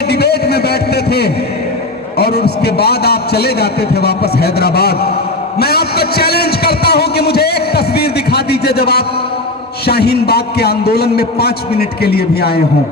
Debate में बैठते थे और उसके बाद आप चले जाते थे वापस हैदराबाद। मैं आपको चैलेंज करता हूं कि मुझे एक तस्वीर दिखा दीजिए जब आप शाहीन बाग के आंदोलन में 5 मिनट के लिए भी आए हों।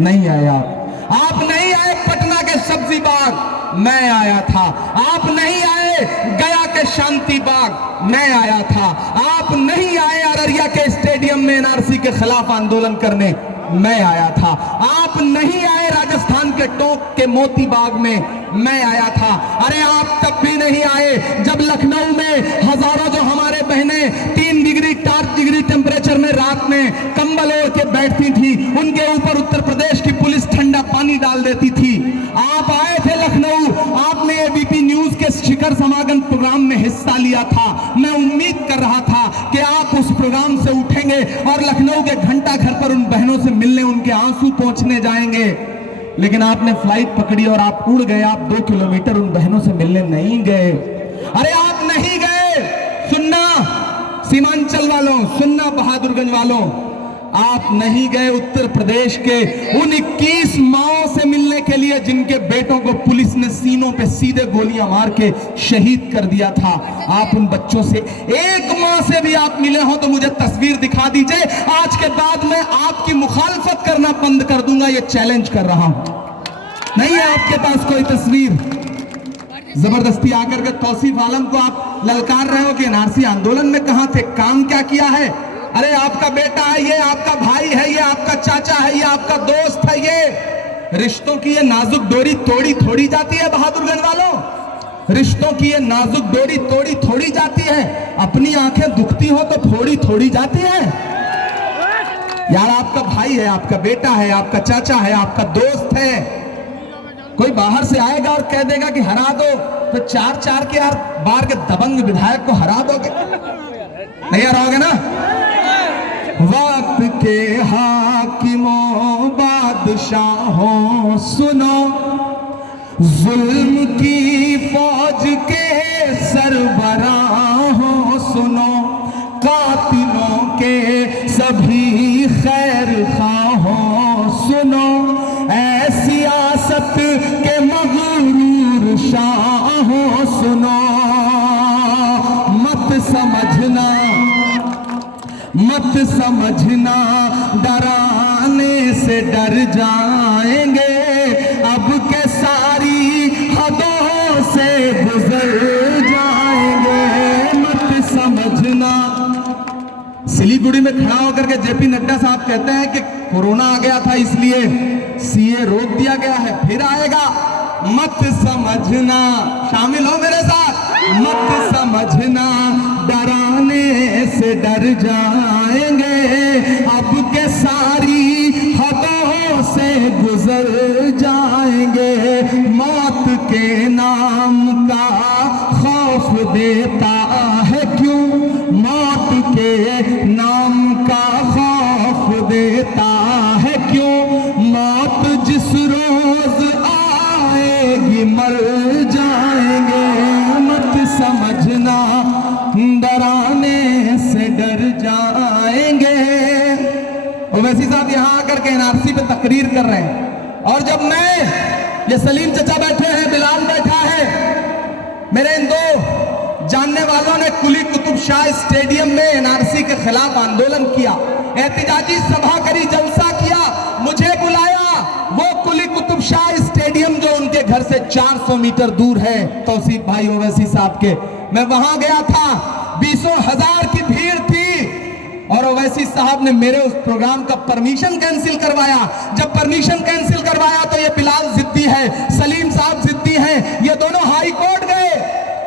नहीं आए आप नहीं आए पटना के सब्जी बाग, मैं आया था। आप नहीं आए गया के शांति बाग, मैं आया था। आप नहीं आए अररिया के स्टेडियम में एनआरसी के खिलाफ आंदोलन करने, मैं आया था। आप नहीं आए राजस्थान के टोंक के मोती बाग में, मैं आया था। अरे आप तब भी नहीं आए जब लखनऊ में हजारों जो हमारे बहनें 3 डिग्री 4 डिग्री टेम्परेचर में रात में कंबल ओढ़ के बैठती थी, उनके ऊपर उत्तर प्रदेश की पुलिस ठंडा पानी डाल देती थी। आप आए थे लखनऊ, आपने एबीपी न्यूज के शिखर समागम प्रोग्राम में हिस्सा लिया था। मैं उम्मीद कर रहा था कि आप उस प्रोग्राम से उठेंगे और लखनऊ के घंटा घर पर उन बहनों से मिलने, उनके आंसू पोंछने जाएंगे। लेकिन आपने फ्लाइट पकड़ी और आप उड़ गए। आप 2 किलोमीटर उन बहनों से मिलने नहीं गए। अरे आप नहीं गए। सुनना सीमांचल वालों, सुनना बहादुरगंज वालों, आप नहीं गए उत्तर प्रदेश के उन 21 माओं से मिलने के लिए जिनके बेटों को पुलिस ने सीनों पे सीधे गोलियां मार के शहीद कर दिया था। आप उन बच्चों से एक मां से भी आप मिले हो तो मुझे तस्वीर दिखा दीजिए। आज के बाद मैं आपकी मुखालफत करना बंद कर दूंगा, ये चैलेंज कर रहा हूं। नहीं है आपके पास कोई तस्वीर? जबरदस्ती आकर के तौसीफ आलम को आप ललकार रहे हो कि एनआरसी आंदोलन में कहां थे, काम क्या किया है? अरे आपका बेटा है ये, आपका भाई है ये, आपका चाचा है ये, आपका दोस्त है ये। रिश्तों की ये नाजुक डोरी तोड़ी थोड़ी जाती है बहादुरगंज वालों। रिश्तों की ये नाजुक डोरी तोड़ी थोड़ी जाती है। अपनी आंखें दुखती हो तो फोड़ी थोड़ी जाती है। यार आपका भाई है, आपका बेटा है, आपका चाचा है, आपका दोस्त है। कोई बाहर से आएगा और कह देगा कि हरा दो, तो 4-4 के यार बार के दबंग विधायक को हरा दोगे? नहीं हराओगे ना? वक्त के हाकिमों बादशाहों सुनो, जुल्म की फौज के सरबराहों सुनो, कातिलों के सभी खैर खाहों सुनो, ऐ सियासत के मगरूर शाहों सुनो। मत समझना डराने से डर जाएंगे, अब के सारी हदों से गुजर जाएंगे। मत समझना। सिलीगुड़ी में खड़ा होकर के जेपी नड्डा साहब कहते हैं कि कोरोना आ गया था इसलिए सीए रोक दिया गया है, फिर आएगा। मत समझना, शामिल हो मेरे साथ। मत समझना डराने से डर जाएंगे, अब के सारी हदों से गुजर जाएंगे। मौत के नाम का खौफ देता है क्यों? मौत के नाम का खौफ देता है क्यों? मौत जिस रोज आएगी मर जाएंगे। मत समझना डराने से डर जाएंगे। ओवैसी साहब यहां आकर के एनआरसी पे तकरीर कर रहे हैं, और जब मैं, ये सलीम चचा बैठे हैं, बिलाल बैठा है, मेरे इन 2 जानने वालों ने कुली कुतुब शाह स्टेडियम में एनआरसी के खिलाफ आंदोलन किया, एहतिजाजी सभा करी, जलसा किया, मुझे बुलाया। वो कुली कुतुब शाह स्टेडियम जो उनके घर से 400 मीटर दूर है, तौसीफ भाई ओवैसी साहब के, मैं वहां गया था। 20,000 की भीड़ थी और ओवैसी साहब ने मेरे उस प्रोग्राम का परमिशन कैंसिल करवाया। जब परमिशन कैंसिल करवाया तो ये बिलाल जिद्दी है, सलीम साहब जिद्दी हैं, ये दोनों हाई कोर्ट गए।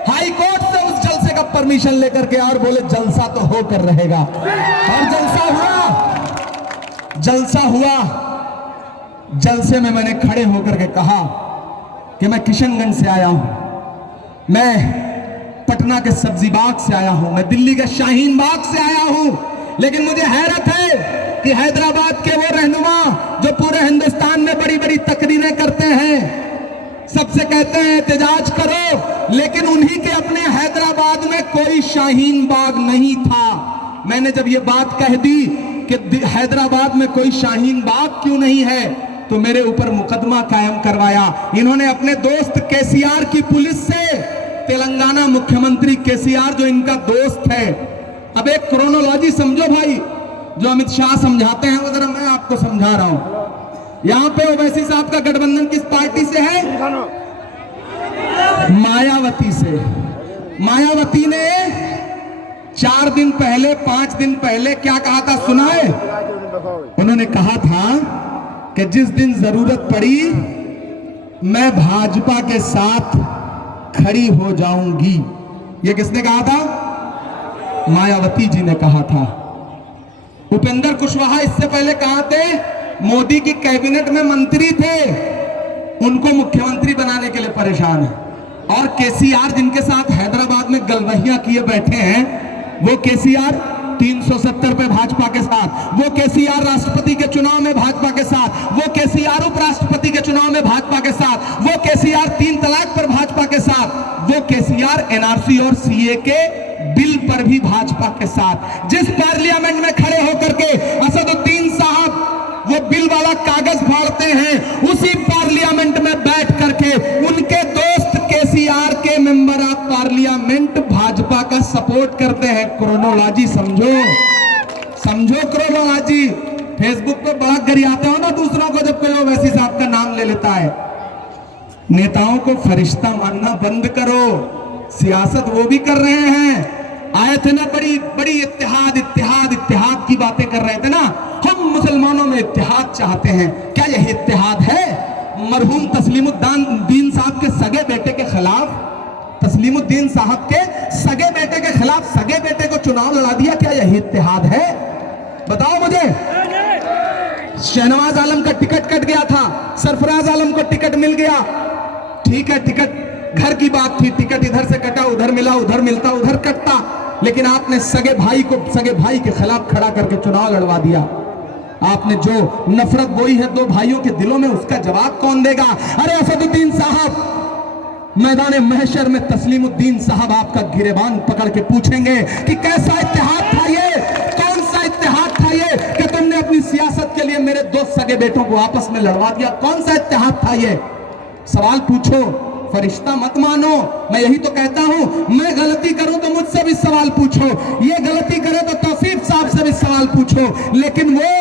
हाई कोर्ट से उस जलसे का परमिशन लेकर के और बोले जलसा तो होकर रहेगा। और जलसा हुआ। जलसा हुआ। जलसे में मैंने खड़े होकर के कहा कि मैं किशनगंज से आया हूं, मैं पटना के सब्जी बाग से आया हूं, मैं दिल्ली के शाहीन बाग से आया हूं, लेकिन मुझे हैरत है कि हैदराबाद के वो रहनुमा जो पूरे हिंदुस्तान में बड़ी बड़ी तकरीरें करते हैं, सबसे कहते हैं एहतजाज करो, लेकिन उन्हीं के अपने हैदराबाद में कोई शाहीन बाग नहीं था। मैंने जब ये बात कह दी कि हैदराबाद में कोई शाहीन बाग क्यों नहीं है, तो मेरे ऊपर मुकदमा कायम करवाया। इन्होंने अपने दोस्त केसीआर की पुलिस से, तेलंगाना मुख्यमंत्री केसीआर जो इनका दोस्त है, अब एक क्रोनोलॉजी समझो भाई, जो अमित शाह समझाते हैं वो जरा मैं आपको समझा रहा हूं। यहां पे ओवैसी साहब का गठबंधन किस पार्टी से है? मायावती से। मायावती ने 4 दिन पहले 5 दिन पहले क्या कहा था सुना है? उन्होंने कहा था कि जिस दिन जरूरत पड़ी मैं भाजपा के साथ खड़ी हो जाऊंगी। ये किसने कहा था? मायावती जी ने कहा था। उपेंद्र कुशवाहा इससे पहले कहां थे? मोदी की कैबिनेट में मंत्री थे, उनको मुख्यमंत्री बनाने के लिए परेशान है। और केसीआर जिनके साथ हैदराबाद में गलवहियां किए बैठे हैं, वो केसीआर 370 पे भाजपा के साथ, वो केसीआर राष्ट्रपति के चुनाव में भाजपा के साथ, वो केसीआर उपराष्ट्रपति के चुनाव में भाजपा के साथ, वो केसीआर 3 तलाक पर भाजपा के साथ, वो केसीआर एनआरसी और सीए के बिल पर भी भाजपा के साथ। जिस पार्लियामेंट में खड़े होकर के असदुद्दीन साहब वो बिल वाला कागज फाड़ते हैं, उसी पार्लियामेंट में बैठ करके उनके दोस्त केसीआर के मेंबर ऑफ पार्लियामेंट भाजपा का सपोर्ट करते हैं। क्रोनोलॉजी समझो, समझो क्रोनोलॉजी। फेसबुक पे बड़ा गरियाते हो ना दूसरों को जब कोई ओवैसी साहब का नाम ले लेता है। नेताओं को फरिश्ता मानना बंद करो। सियासत वो भी कर रहे हैं। आए थे ना, बड़ी बड़ी इत्तेहाद इत्तेहाद इत्तेहाद की बातें कर रहे थे ना। हम मुसलमानों में इत्तेहाद चाहते हैं। क्या यह इत्तेहाद है? मरहूम तस्लीमुद्दीन साहब के सगे बेटे के खिलाफ, तस्लीमुद्दीन साहब के सगे बेटे के खिलाफ सगे बेटे को चुनाव लड़ा दिया। क्या यह इत्तेहाद है? बताओ मुझे। शहनवाज आलम का टिकट कट गया था, सरफराज आलम को टिकट मिल गया। ठीक है, टिकट घर की बात थी, टिकट इधर से कटा उधर मिला, उधर मिलता उधर कटता, लेकिन आपने सगे भाई को सगे भाई के खिलाफ खड़ा करके चुनाव लड़वा दिया। आपने जो नफरत बोई है 2 भाइयों के दिलों में, उसका जवाब कौन देगा? अरे असदुद्दीन साहब, मैदान महशर में तस्लीमुद्दीन साहब आपका गिरेबान पकड़ के पूछेंगे कि कैसा इत्तेहाद था ये, कौन सा इत्तेहाद था ये कि तुमने अपनी सियासत के लिए मेरे 2 सगे बेटों को आपस में लड़वा दिया? कौन सा इत्तेहाद था ये? सवाल पूछो, फरिश्ता मत मानो। मैं यही तो कहता हूं, मैं गलती करूं तो मुझसे भी सवाल पूछो, ये गलती करे तो तौसीफ साहब से भी सवाल पूछो, लेकिन वो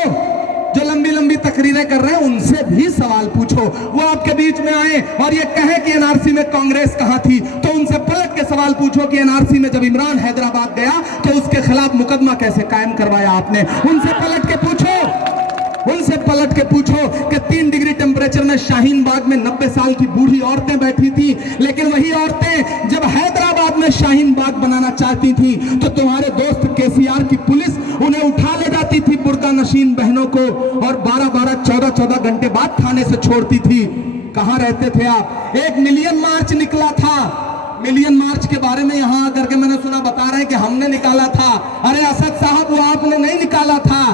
जो लंबी लंबी तकरीरें कर रहे हैं उनसे भी सवाल पूछो। वो आपके बीच में आए और ये कहे कि एनआरसी में कांग्रेस कहां थी, तो उनसे पलट के सवाल पूछो कि एनआरसी में जब इमरान हैदराबाद गया तो उसके खिलाफ मुकदमा कैसे कायम करवाया आपने? उनसे पलट के पूछो, उनसे पलट के पूछो कि 3 डिग्री टेम्परेचर में शाहीन बाग में 90 साल की बूढ़ी औरतें बैठी थी, लेकिन वही औरतें जब हैदराबाद में शाहीन बाग बनाना चाहती थी तो तुम्हारे दोस्त केसीआर की पुलिस उन्हें उठा ले जाती थी, बुर्का नशीन बहनों को, और 12-12, 14-14 घंटे बाद थाने से छोड़ती थी। कहां रहते थे आप? एक मिलियन मार्च निकला था। मिलियन मार्च के बारे में यहां आकर के मैंने सुना बता रहे हैं कि हमने निकाला था। अरे असद साहब, वो आपने नहीं निकाला था,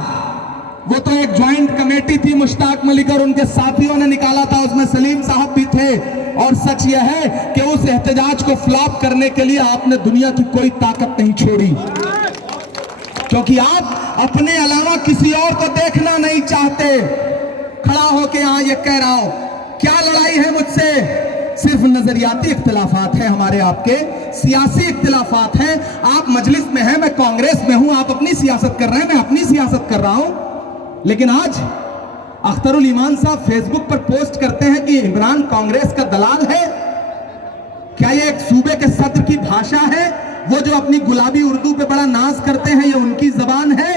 वो तो एक ज्वाइंट कमेटी थी, मुश्ताक मलिक और उनके साथियों ने निकाला था, उसमें सलीम साहब भी थे। और सच यह है कि उस एहतजाज को फ्लॉप करने के लिए आपने दुनिया की कोई ताकत नहीं छोड़ी, क्योंकि आप अपने अलावा किसी और को देखना नहीं चाहते। खड़ा होके यहां ये कह रहा हूं, क्या लड़ाई है मुझसे? सिर्फ नजरियाती इख्तिलाफात हैं हमारे आपके, सियासी इख्तिलाफात हैं। आप मजलिस में हैं, मैं कांग्रेस में हूं, आप अपनी सियासत कर रहे हैं, मैं अपनी सियासत कर रहा हूं। लेकिन आज अख्तरुल ईमान साहब फेसबुक पर पोस्ट करते हैं कि इमरान कांग्रेस का दलाल है। क्या ये एक सूबे के सदर की भाषा है? वो जो अपनी गुलाबी उर्दू पे बड़ा नाज करते हैं, ये उनकी जबान है?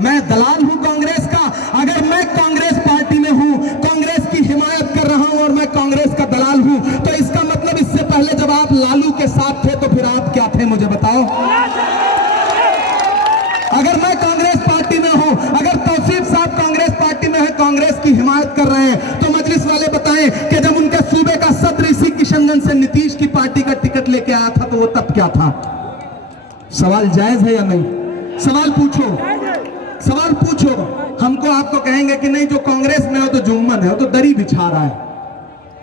मैं दलाल हूं कांग्रेस का? अगर मैं कांग्रेस पार्टी में हूं, कांग्रेस की हिमायत कर रहा हूं और मैं कांग्रेस का दलाल हूं, तो इसका मतलब इससे पहले जब आप लालू के साथ थे तो फिर आप क्या थे, मुझे बताओ। अगर मैं कांग्रेस पार्टी में हूं, अगर तौसीफ साहब कांग्रेस पार्टी में है, कांग्रेस की हिमायत कर रहे हैं, तो मजलिस वाले बताएं कि जब उनके सूबे का सदर इसी किशनगंज से नीतीश की पार्टी का टिकट लेके आया था तो वो तब क्या था? सवाल जायज है या नहीं? सवाल पूछो, सवाल पूछो। हमको आपको कहेंगे कि नहीं, जो कांग्रेस में हो तो जुम्मन है, वो तो दरी बिछा रहा है।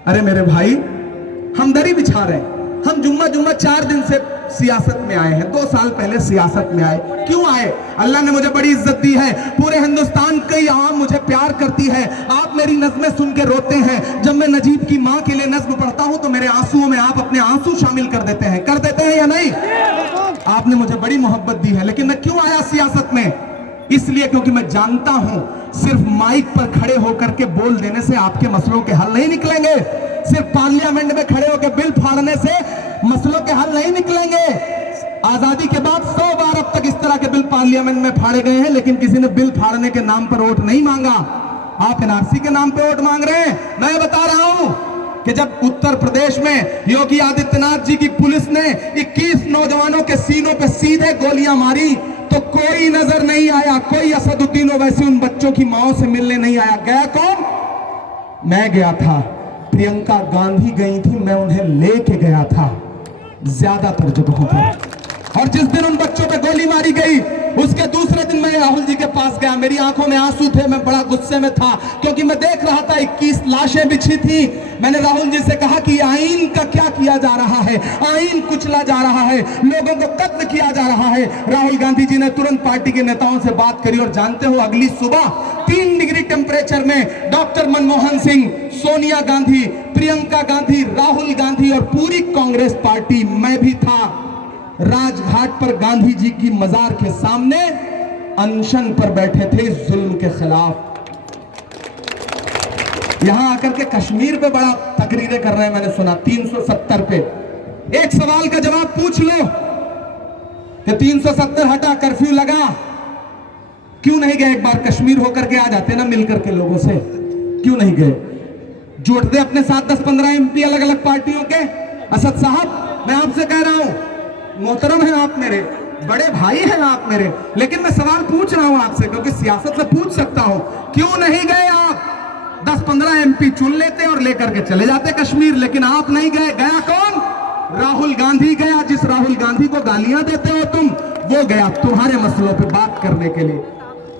अरे मेरे भाई, हम दरी बिछा रहे हैं, हम जुम्मा जुम्मा 4 दिन से सियासत में आए हैं, 2 साल पहले सियासत में आए। क्यों आए? अल्लाह ने मुझे बड़ी इज्जत दी है, पूरे हिंदुस्तान की आवाम मुझे प्यार करती है। आप मेरी नज़्में सुन के रोते हैं, जब मैं नजीब की माँ के लिए नज़्म पढ़ता हूं तो मेरे आंसुओं में आप अपने आंसू शामिल कर देते हैं या नहीं? आपने मुझे बड़ी मोहब्बत दी है। लेकिन मैं क्यों आया सियासत में? इसलिए क्योंकि मैं जानता हूं सिर्फ माइक पर खड़े होकर के बोल देने से आपके मसलों के हल नहीं निकलेंगे, सिर्फ पार्लियामेंट में खड़े होकर बिल फाड़ने से मसलों के हल नहीं निकलेंगे। आजादी के बाद 100 बार अब तक इस तरह के बिल पार्लियामेंट में फाड़े गए हैं, लेकिन किसी ने बिल फाड़ने के नाम पर वोट नहीं मांगा। आप एनआरसी के नाम पे वोट मांग रहे हैं। मैं बता रहा हूं कि जब उत्तर प्रदेश में योगी आदित्यनाथ जी की पुलिस ने 21 नौजवानों के सीनों पे सीधे गोलियां मारी तो कोई नजर नहीं आया, कोई असदुद्दीन ओवैसी उन बच्चों की माओं से मिलने नहीं आया। गया कौन? मैं गया था, प्रियंका गांधी गई थी, मैं उन्हें लेके गया था ज्यादातर जगहों पर। और जिस दिन उन बच्चों पे गोली मारी गई उसके दूसरे दिन मैं राहुल जी के पास गया। मेरी आंखों में आंसू थे, मैं बड़ा गुस्से में था क्योंकि मैं देख रहा था 21 लाशें बिछी थी। मैंने राहुल जी से कहा कि आईन का क्या किया जा रहा है, आईन कुचला जा रहा है, लोगों को कत्ल किया जा रहा है। राहुल गांधी जी ने तुरंत पार्टी के नेताओं से बात करी और जानते हो अगली सुबह 3 डिग्री टेम्परेचर में डॉक्टर मनमोहन सिंह, सोनिया गांधी, प्रियंका गांधी, राहुल गांधी और पूरी कांग्रेस पार्टी, मैं भी था, राजघाट पर गांधी जी की मजार के सामने अनशन पर बैठे थे जुल्म के खिलाफ। यहां आकर के कश्मीर पे बड़ा तकरीरें कर रहे हैं, मैंने सुना 370 पे। एक सवाल का जवाब पूछ लो कि 370 हटा, कर्फ्यू लगा, क्यों नहीं गए? एक बार कश्मीर होकर के आ जाते ना, मिलकर के लोगों से, क्यों नहीं गए? जोड़ते अपने साथ 10-15 एमपी अलग अलग पार्टियों के। असद साहब, मैं आपसे कह रहा हूं, मोहतरम है आप, मेरे बड़े भाई हैं आप मेरे, लेकिन मैं सवाल पूछ रहा हूं आपसे क्योंकि सियासत में पूछ सकता हूं, क्यों नहीं गए आप? 10-15 एमपी चुन लेते और लेकर के चले जाते कश्मीर, लेकिन आप नहीं गए। गया कौन? राहुल गांधी गया। जिस राहुल गांधी को गालियां देते हो तुम, वो गया तुम्हारे मसलों पे बात करने के लिए।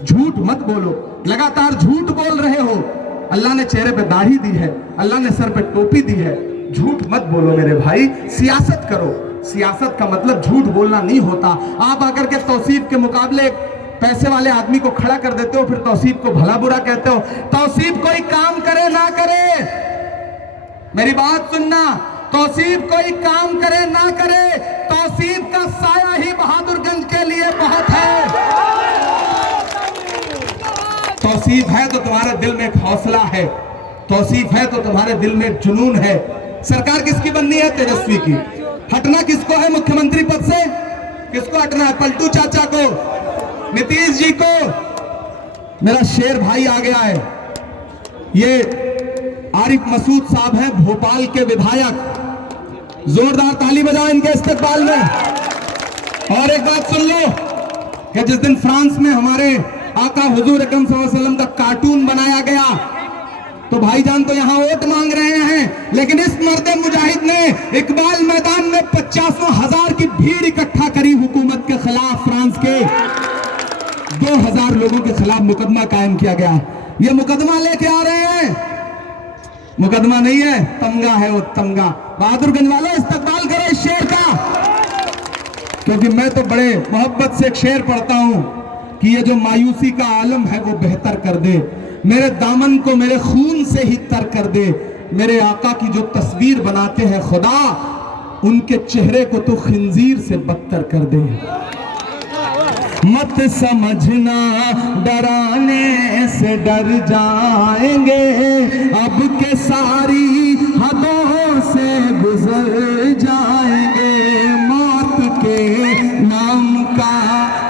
झूठ मत बोलो, लगातार झूठ बोल रहे हो। अल्लाह ने चेहरे पे दाढ़ी दी है, अल्लाह ने सर पे टोपी दी है, झूठ मत बोलो मेरे भाई, सियासत करो। सियासत का मतलब झूठ बोलना नहीं होता। आप आकर के तौसीफ के मुकाबले पैसे वाले आदमी को खड़ा कर देते हो, फिर तौसीफ को भला बुरा कहते हो। तौसीफ कोई काम करे ना करे, मेरी बात सुनना, तौसीफ कोई काम करे ना करे, तौसीफ का साया ही बहादुरगंज के लिए बहुत है। तौसीफ है तो तुम्हारे दिल में एक हौसला है, तौसीफ है तो तुम्हारे दिल में एक जुनून है। सरकार किसकी बननी है? तेजस्वी की। हटना किसको है मुख्यमंत्री पद से? किसको हटना है? पलटू चाचा को, नीतीश जी को। मेरा शेर भाई आ गया है, ये आरिफ मसूद साहब हैं, भोपाल के विधायक। जोरदार ताली बजाओ इनके इस्तकबाल में। और एक बात सुन लो कि जिस दिन फ्रांस में हमारे आका हुजूर अकरम सल्लल्लाहु अलैहि वसल्लम का कार्टून बनाया गया तो भाईजान तो यहां वोट मांग रहे हैं, लेकिन इस मर्द मुजाहिद ने इकबाल मैदान में 50,000 की भीड़ इकट्ठा करी हुकूमत के खिलाफ। फ्रांस के 2000 लोगों के खिलाफ मुकदमा कायम किया गया। ये मुकदमा लेके आ रहे हैं, मुकदमा नहीं है, तमगा है वो, तमगा। बहादुरगंज वालों, इस्तकबाल करो इस शेर का, क्योंकि मैं तो बड़े मोहब्बत से एक शेर पढ़ता हूं कि ये जो मायूसी का आलम है वो बेहतर कर दे, मेरे दामन को मेरे खून से ही तर कर दे। मेरे आका की जो तस्वीर बनाते हैं खुदा, उनके चेहरे को तो खिंजीर से बदतर कर दे। मत समझना डराने से डर जाएंगे, अब के सारी हदों से गुजर जाएंगे। मौत के नाम का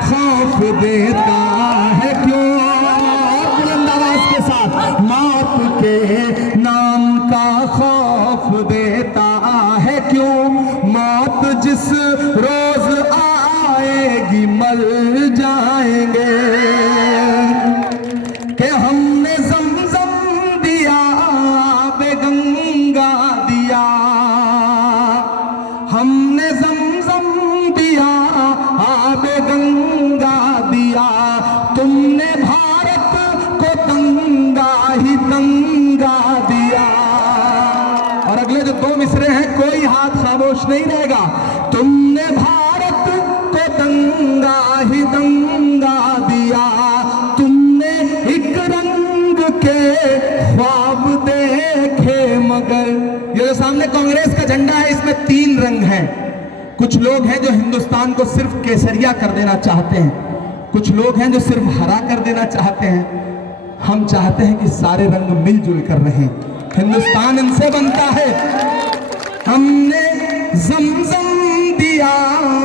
खौफ देता है क्यों, बुलंद आवाज के साथ, मौत के नाम का खौफ देता है क्यों। मौत जिस रोज आएगी मर जाएंगे। कि हमने ज़मज़म दिया बेगंगा दिया, हमने ज़मज़म दिया बेगंगा दिया, तुमने भारत को तंगा ही तंगा दिया। और अगले जो दो मिसरे हैं, कोई हाथ खामोश नहीं रहेगा। तुमने भारत को दंगा ही दंगा दिया, तुमने एक रंग के ख्वाब देखे मगर। ये जो सामने कांग्रेस का झंडा है, इसमें 3 रंग हैं। कुछ लोग हैं जो हिंदुस्तान को सिर्फ केसरिया कर देना चाहते हैं, कुछ लोग हैं जो सिर्फ हरा कर देना चाहते हैं। हम चाहते हैं कि सारे रंग मिलजुल कर रहें। हिंदुस्तान इनसे बनता है। हमने ज़मज़म दिया,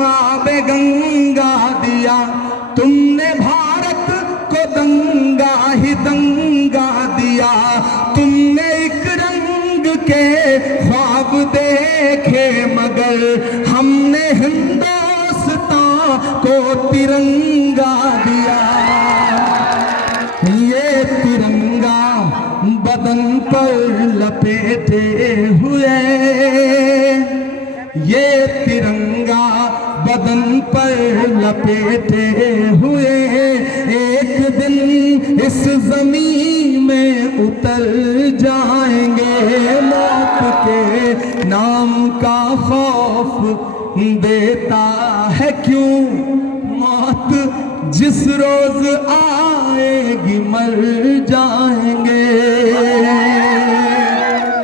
आबे गंगा दिया, तुमने भारत को दंगा ही दंगा दिया, तुमने एक रंग के ख्वाब देखे मगर हमने हिंदुस्तान को तिरंगा दिया। ये तिरंगा बदन पर लपेटे हुए, ये तिरंगा बदन पर लपेटे हुए, एक दिन इस जमीन में उतर जाएंगे। मौत के नाम का खौफ देता है क्यों, मौत जिस रोज आएगी मर जाएंगे।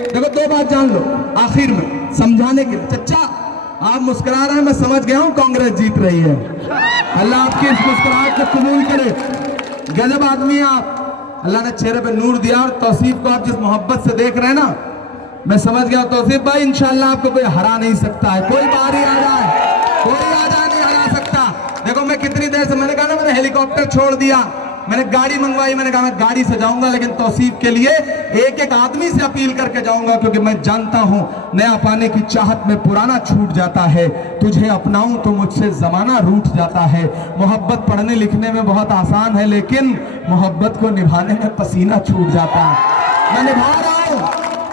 देखो, 2 बात जान लो आखिर में समझाने के। चचा आप मुस्कुरा रहे हैं, मैं समझ गया हूं कांग्रेस जीत रही है। अल्लाह आपकी इस मुस्कुराहट को कबूल करे। गजब आदमी है आप। अल्लाह ने चेहरे पे नूर दिया। और तौसीफ को आप जिस मोहब्बत से देख रहे हैं ना, मैं समझ गया तौसीफ भाई इंशाल्लाह आपको कोई हरा नहीं सकता है। कोई बारी आ जाए, कोई आ जाए, नहीं हरा सकता। देखो मैं कितनी देर से, मैंने कहा ना, मैंने हेलीकॉप्टर छोड़ दिया, मैंने गाड़ी मंगवाई, मैंने कहा मैं गाड़ी से जाऊंगा, लेकिन तौसीफ के लिए एक एक आदमी से अपील करके जाऊंगा, क्योंकि मैं जानता हूं नया पाने की चाहत में पुराना छूट जाता है। तुझे अपनाऊं तो मुझसे जमाना रूठ जाता है। मोहब्बत पढ़ने लिखने में बहुत आसान है, लेकिन मोहब्बत को निभाने में पसीना छूट जाता है। मैं निभा रहा हूं,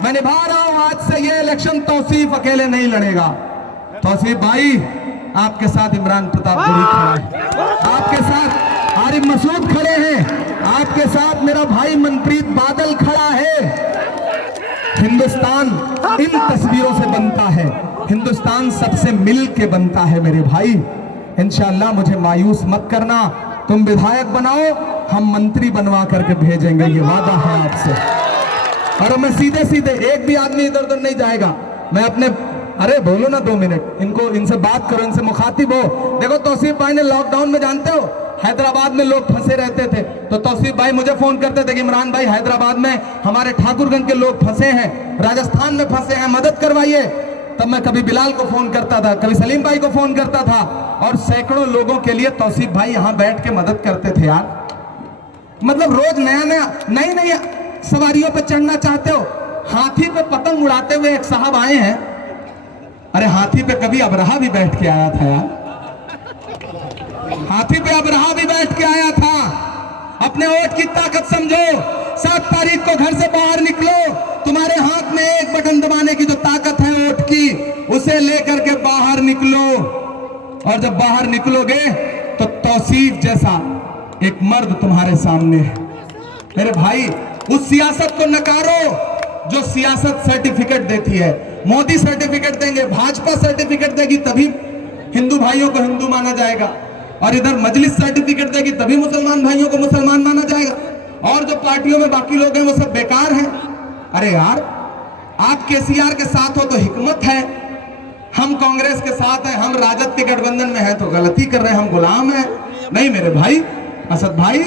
मैं निभा रहा हूं। आज से ये इलेक्शन तौसीफ अकेले नहीं लड़ेगा। तौसीफ भाई आपके साथ इमरान प्रताप गोरी खड़ा है, आपके साथ आरिफ मसूद खड़े हैं, आपके साथ मेरा भाई मनप्रीत बादल खड़ा है। हिंदुस्तान इन तस्वीरों से बनता है, हिंदुस्तान सबसे मिल के बनता है मेरे भाई। इंशाअल्लाह मुझे मायूस मत करना, तुम विधायक बनाओ, हम मंत्री बनवा करके भेजेंगे, ये वादा है आपसे। और मैं सीधे सीधे, एक भी आदमी इधर उधर नहीं जाएगा। मैं अपने, अरे बोलो ना 2 मिनट, इनको, इनसे बात करो, इनसे मुखातिब हो। देखो तौसीफ भाई ने लॉकडाउन में, जानते हो हैदराबाद में लोग फंसे रहते थे, तो तौसीफ भाई मुझे फोन करते थे कि इमरान भाई हैदराबाद में हमारे ठाकुरगंज के लोग फंसे हैं, राजस्थान में फंसे हैं, मदद करवाइए। तब मैं कभी बिलाल को फोन करता था, कभी सलीम भाई को फोन करता था, और सैकड़ों लोगों के लिए तौसीफ भाई यहां बैठ के मदद करते थे यार। मतलब रोज नया नया, नई नई सवारियों पर चढ़ना चाहते हो। हाथी पे पतंग उड़ाते हुए एक साहब आए हैं। अरे हाथी पे कभी अबरहा भी बैठ के आया था यार, हाथी पे अबरहा भी बैठ के आया था। अपने वोट की ताकत समझो। 7 तारीख को घर से बाहर निकलो, तुम्हारे हाथ में एक बटन दबाने की जो ताकत है वोट की, उसे लेकर के बाहर निकलो। और जब बाहर निकलोगे तो तौसीफ जैसा एक मर्द तुम्हारे सामने है। मेरे भाई, उस सियासत को नकारो जो सियासत सर्टिफिकेट देती है। मोदी सर्टिफिकेट देंगे, भाजपा सर्टिफिकेट देगी, तभी हिंदू भाइयों को हिंदू माना जाएगा। और इधर मजलिस सर्टिफिकेट देगी, तभी मुसलमान भाइयों को मुसलमान माना जाएगा। और जो पार्टियों में बाकी लोग हैं वो सब बेकार हैं। अरे यार, आप केसीआर के साथ हो तो हिकमत है, हम कांग्रेस के साथ हैं, हम राजद के गठबंधन में हैं तो गलती कर रहे हैं, हम गुलाम हैं। नहीं मेरे भाई, असद भाई,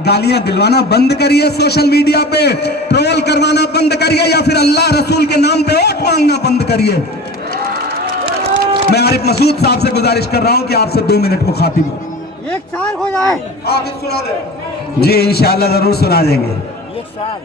गालियां दिलवाना बंद करिए, सोशल मीडिया पे ट्रोल करवाना बंद करिए, या फिर अल्लाह रसूल के नाम पे वोट मांगना बंद करिए। मैं आरिफ मसूद साहब से गुजारिश कर रहा हूं कि आपसे 2 मिनट मुखातिब हो। 1 साल हो जाए, आप सुना दे। जी इंशाअल्लाह जरूर सुना देंगे। 1 साल।